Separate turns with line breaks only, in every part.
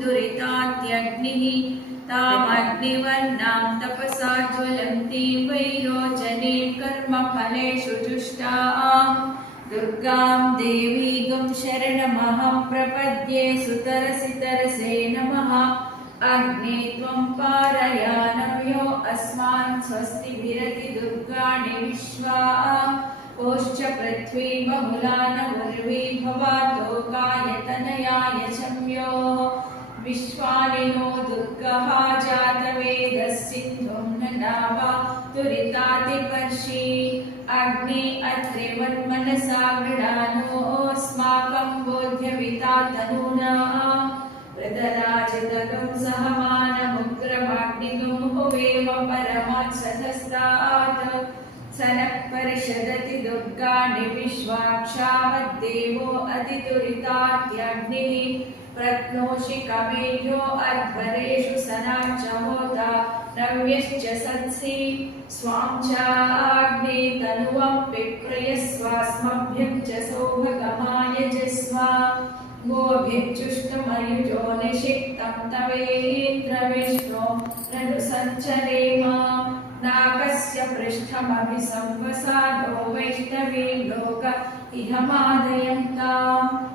दुरितात्यग्निः तामग्निवर्णां तपसा ज्वलन्तीं वैरोचनीं कर्मफलेषु जुष्टाम् दुर्गां देवीगं शरणमहं प्रपद्ये सुतरसि तरसे नमः। अग्ने त्वं पारयानव्यो अस्मान् स्वस्तिभिरति दुर्गाणि विश्वा। कोश्च पृथ्वी बहुला न उर्वी भवातोकायतनयाय चम्योः विश्वानि नो दुर्गः जातवेदः सिन्धुं न नावा दुरितातिपर्षि अग्नि अत्रिवन्मनसा गृणानोऽस्माकं बोध्यविता तनूना। वृतराजगं सहमानमुग्रमाग्निगं हुवेव परमात्सधस्तात् सनः परिषदति दुर्गाणि विश्वाक्षावद्देवो अतिदुरितात्यग्निः प्रत्नोषि कमेभ्यो अध्वरेषु सनाच्च होता नव्यश्च सत्सि स्वां चाग्ने तनुवं विप्रयस्वास्मभ्यं च सौभगमाय जस्व गोभिर्जुष्टमयुजो निषिक्तं तवेन्द्रविष्णो ननु सञ्चरेम नाकस्य पृष्ठमभिसंवसादो वैष्णवीं लोक इह मादयन्ताम्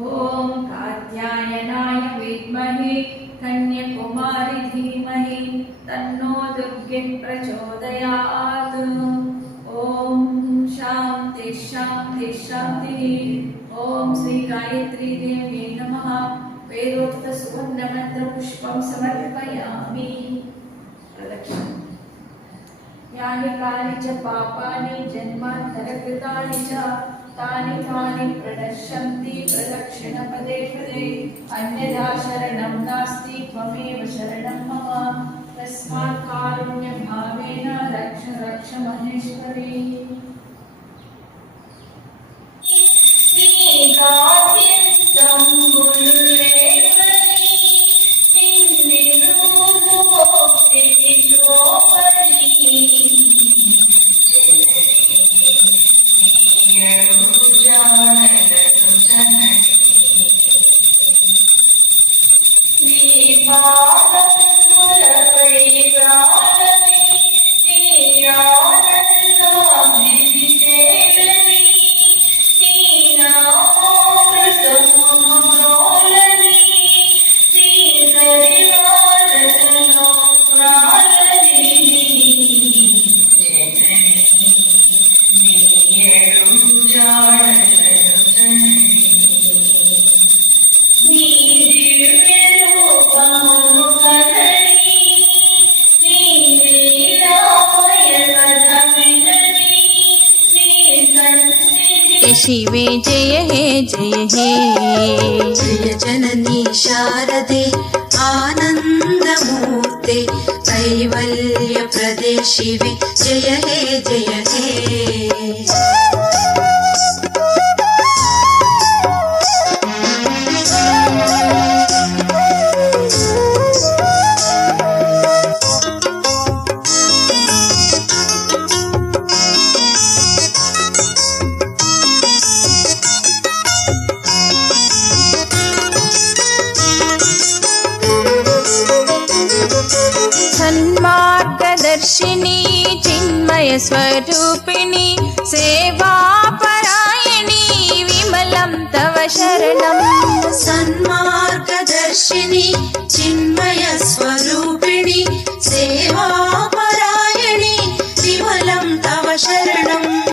ॐ कात्यायनाय विद्महे, कन्यकुमारि धीमहि, तन्नो दुर्गे प्रचोदयात्। ॐ शान्ति शान्ति, शान्तिः। ॐ श्री गायत्री देव्यै नमः। वेदोक्तसुवर्णमन्त्रपुष्पं समर्पयामि। यानि कानि च पापानि जन्मान्तरकृतानि च तानि तानि प्रणश्यन्ति प्रदक्षिणपदे पदे अन्यथा शरणं नास्ति त्वमेव शरणं मम तस्मात् कारुण्यभावेन रक्ष रक्ष महेश्वरी ஆலத்தின் உலகை ஆலத்தின் நீ
शिवे जय हे जय हे।
जय जननी शारदे आनन्दमूर्ते कैवल्यप्रदे शिवे। जय हे जय
चिन्मयस्वरूपिणी सेवापरायणी विमलं तव शरणम्
सन्मार्गदर्शिनि चिन्मयस्वरूपिणि सेवा